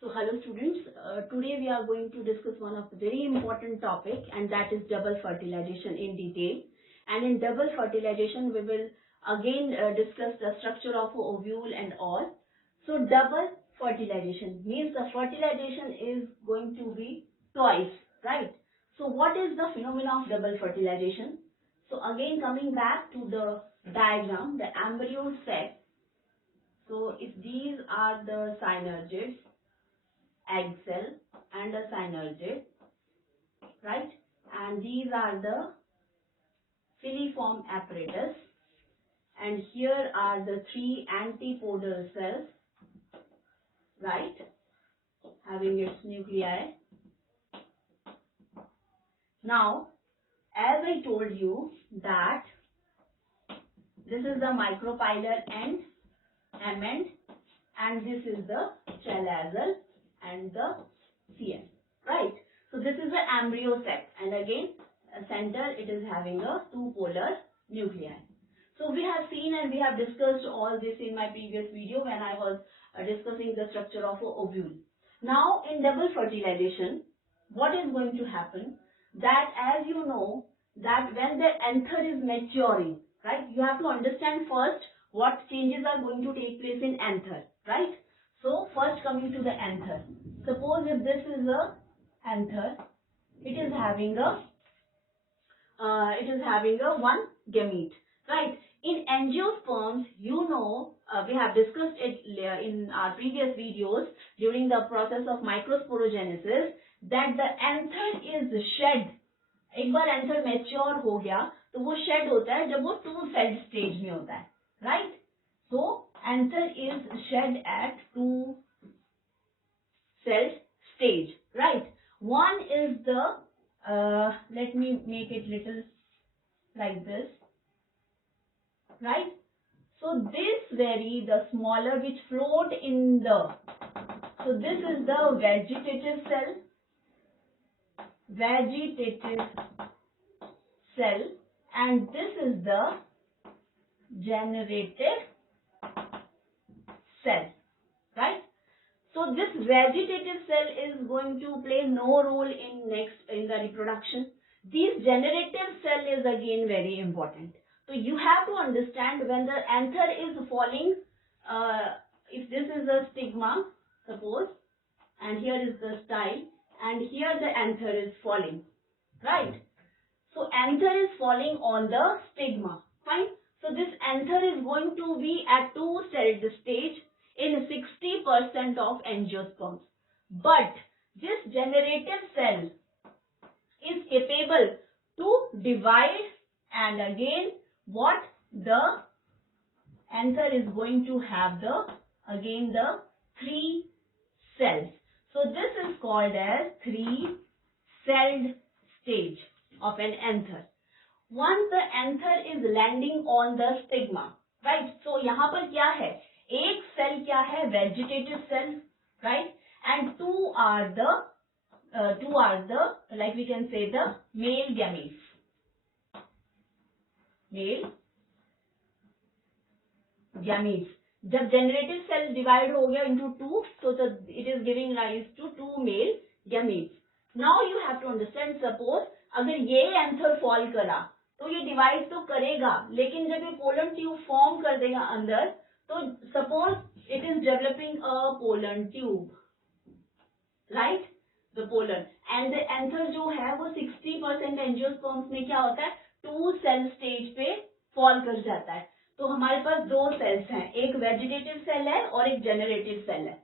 So hello students, today we are going to discuss one of the very important topic, and that is double fertilization in detail. And in double fertilization we will again discuss the structure of ovule and all. So double fertilization means the fertilization is going to be twice, right? So what is the phenomena of double fertilization? So again coming back to the diagram, the embryo sac. So if these are the synergids, egg cell and a synergid, right? And these are the filiform apparatus, and here are the three antipodal cells, right, having its nuclei. Now, as I told you that this is the micropylar end, amend, and this is the chalazal and the CN, right? So this is the embryo sac, and again center it is having a two polar nuclei. So we have seen and we have discussed all this in my previous video when I was discussing the structure of an ovule. Now in double fertilization, what is going to happen, that as you know that when the anther is maturing, right, you have to understand first what changes are going to take place in anther, right? So first coming to the anther, suppose if this is a anther, it is having a one gamete, right? In angiosperms, you know, we have discussed it in our previous videos during the process of microsporogenesis, that the anther is shed. एक बार anther mature हो गया तो वो shade होता है जब वो to celled stage में होता है, right? So anther is shed at two celled stage, right? One is the let me make it little like this, right? So this the smaller which float in the, so this is the vegetative cell, and this is the generative cell, right? So this vegetative cell is going to play no role in the reproduction. This generative cell is again very important. So you have to understand when the anther is falling, if this is a stigma, suppose, and here is the style, and here the anther is falling, right? So anther is falling on the stigma, fine. So this anther is going to be at two-celled stage in 60% of angiosperms. But this generative cell is capable to divide, and again what, the anther is going to have the three cells. So this is called as three-celled stage of an anther. Once the anther is landing on the stigma, right? So यहाँ पर क्या है, एक cell क्या है, vegetative cell, right? And two are the like we can say the male gametes. जब generative cell divide हो गया into two, so it is giving rise to two male gametes. Now you have to understand, suppose अगर ये anther fall करा तो ये divide तो करेगा, लेकिन जब ये पोलन ट्यूब फॉर्म कर देगा अंदर, तो suppose it is developing a pollen tube, right, the pollen and the anther जो है वो 60% एंजियोस्पर्म्स में क्या होता है, टू सेल स्टेज पे फॉल कर जाता है. तो हमारे पास दो सेल्स हैं, एक वेजिटेटिव सेल है और एक जेनरेटिव सेल है.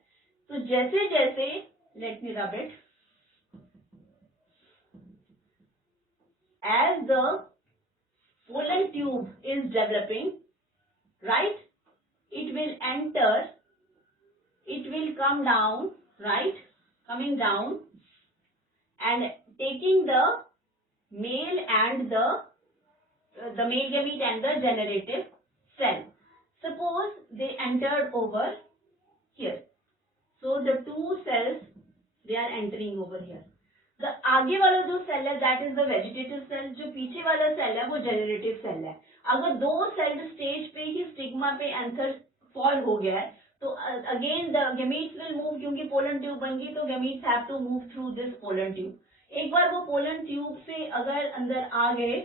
तो जैसे जैसे, let me rub it, as the pollen tube is developing, right, it will enter, it will come down, right, coming down and taking the male and the male gamete and the generative cell. Suppose they entered over here, so the two cells, they are entering over here. The आगे वाला जो cell है that is the vegetative cell, जो पीछे वाला cell है वो generative cell है. अगर दो सेल्ड स्टेज पे ही स्टिग्मा पे एंथर फॉल हो गया है तो again the gametes will move, क्योंकि पोलन ट्यूब बन गई तो gametes have to move through this pollen tube. एक बार वो पोलन ट्यूब से अगर अंदर आ गए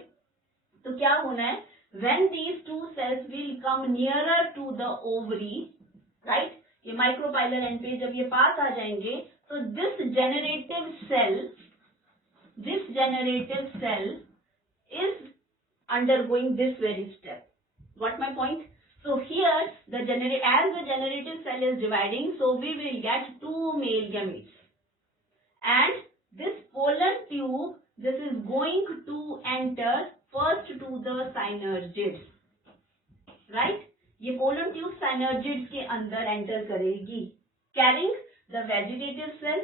तो क्या होना है, when these two cells will come nearer to the ovary, right, ये माइक्रोपाइलर एंड पे जब ये पास आ जाएंगे तो this generative cell is undergoing this very step. What my point? So here as the generative cell is dividing, so we will get two male gametes, and this pollen tube, this is going to enter first to the synergids, right? ये pollen tube synergids के अंदर enter करेगी, carrying the vegetative cell,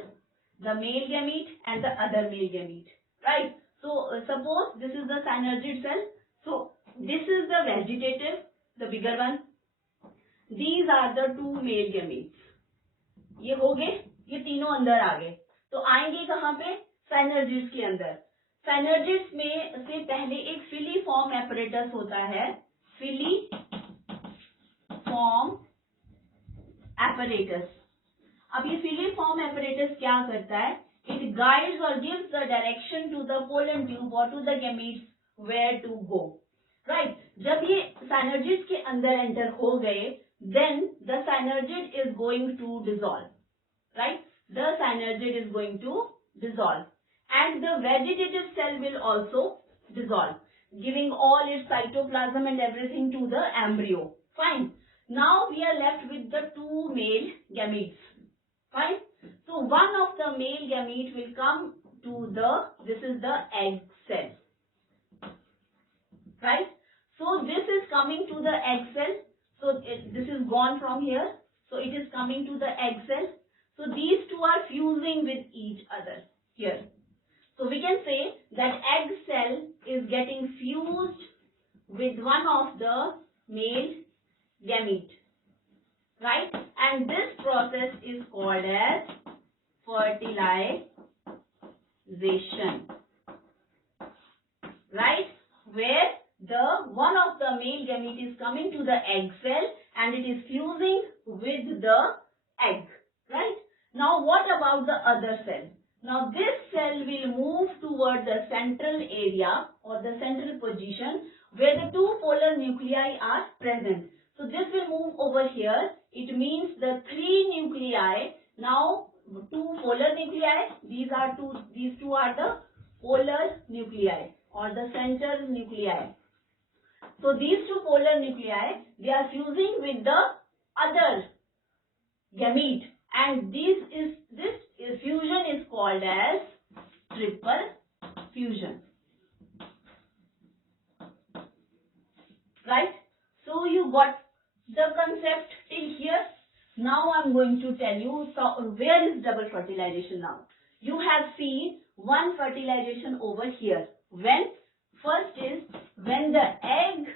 the male gamete and the other male gamete, right? So suppose this is the synergid cell, so this is the vegetative, the bigger one. These are the two male gametes. ये हो गए, ये तीनों अंदर आ गए, तो आएंगे कहाँ पे, synergids के अंदर. Synergids में से पहले एक filiform apparatus होता है, filiform apparatus. अब ये filiform apparatus क्या करता है, it guides or gives the direction to the pollen tube or to the gametes where to go, right? जब ये synergids के अंदर enter हो गए, then the synergid is going to dissolve, right? The synergid is going to dissolve, and the vegetative cell will also dissolve, giving all its cytoplasm and everything to the embryo. Fine. Now we are left with the two male gametes. Fine. So one of the male gamete will come to this is the egg cell, right? So this is coming to the egg cell. So this is gone from here. So it is coming to the egg cell. So these two are fusing with each other here. So we can say that egg cell is getting fused with one of the male gamete, right? And this process is called as fertilization, right? Where one of the male gamete is coming to the egg cell and it is fusing with the egg, right? Now what about the other cell? Now this cell will move toward the central area or the central position where the two polar nuclei are present. So this will move over here. It means the three nuclei, now two polar nuclei, these two are the polar nuclei or the center nuclei. So these two polar nuclei, they are fusing with the other gamete, and this fusion is called as triple fusion, right? So you got the concept till here. Now I am going to tell you, so where is double fertilization now? You have seen one fertilization over here. When? First is when the egg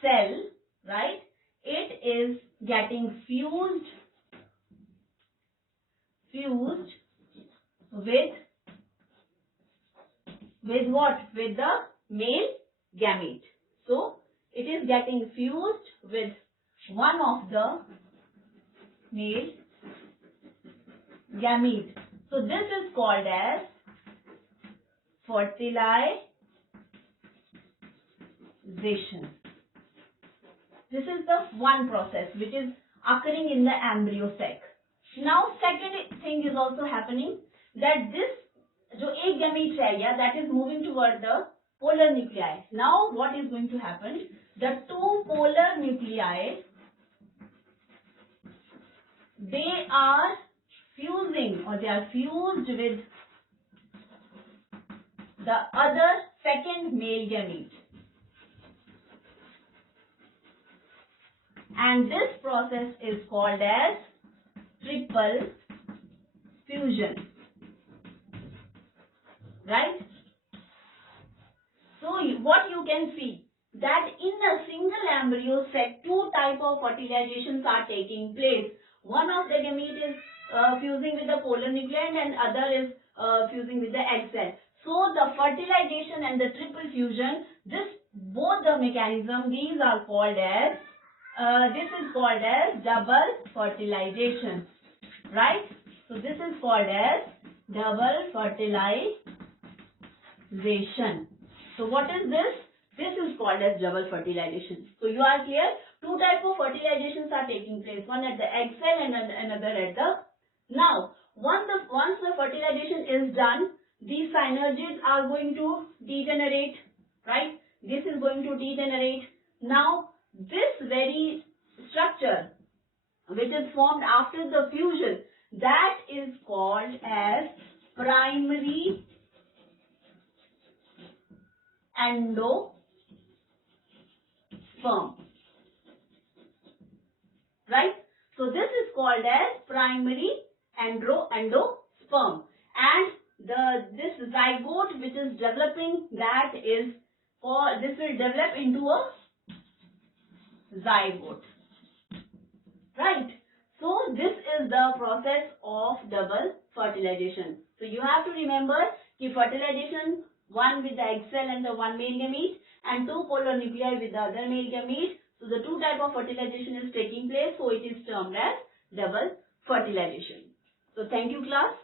cell, right, it is getting fused with what? With the male gamete. So it is getting fused with one of the male gamete. So this is called as fertilization. This is the one process which is occurring in the embryo sac. Now second thing is also happening, that this जो एक gamete रह गया, that is moving toward the polar nuclei. Now what is going to happen? The two polar nuclei, they are fusing or they are fused with the other second male gamete, and this process is called as triple fusion, right? So what you can see, that in a single embryo sac, two type of fertilizations are taking place. One of the gamete is fusing with the polar nuclei and other is fusing with the egg cell. So the fertilization and the triple fusion, both the mechanism, these are called as this is called as double fertilization, right? So this is called as double fertilization. So what is this? This is called as double fertilization. So you are clear? Two types of fertilizations are taking place. One at the egg cell and another at the... Now, once the fertilization is done, these synergids are going to degenerate, right? This is going to degenerate. Now, this very structure which is formed after the fusion, that is called as primary endosperm, right? So this is called as primary endosperm, and this zygote which is developing, that is called, this will develop into a zygote, right? So this is the process of double fertilization. So you have to remember कि fertilization, one with the egg cell and the one male gamete, and two polar nuclei with the other male gamete. So the two type of fertilization is taking place. So it is termed as double fertilization. So thank you class.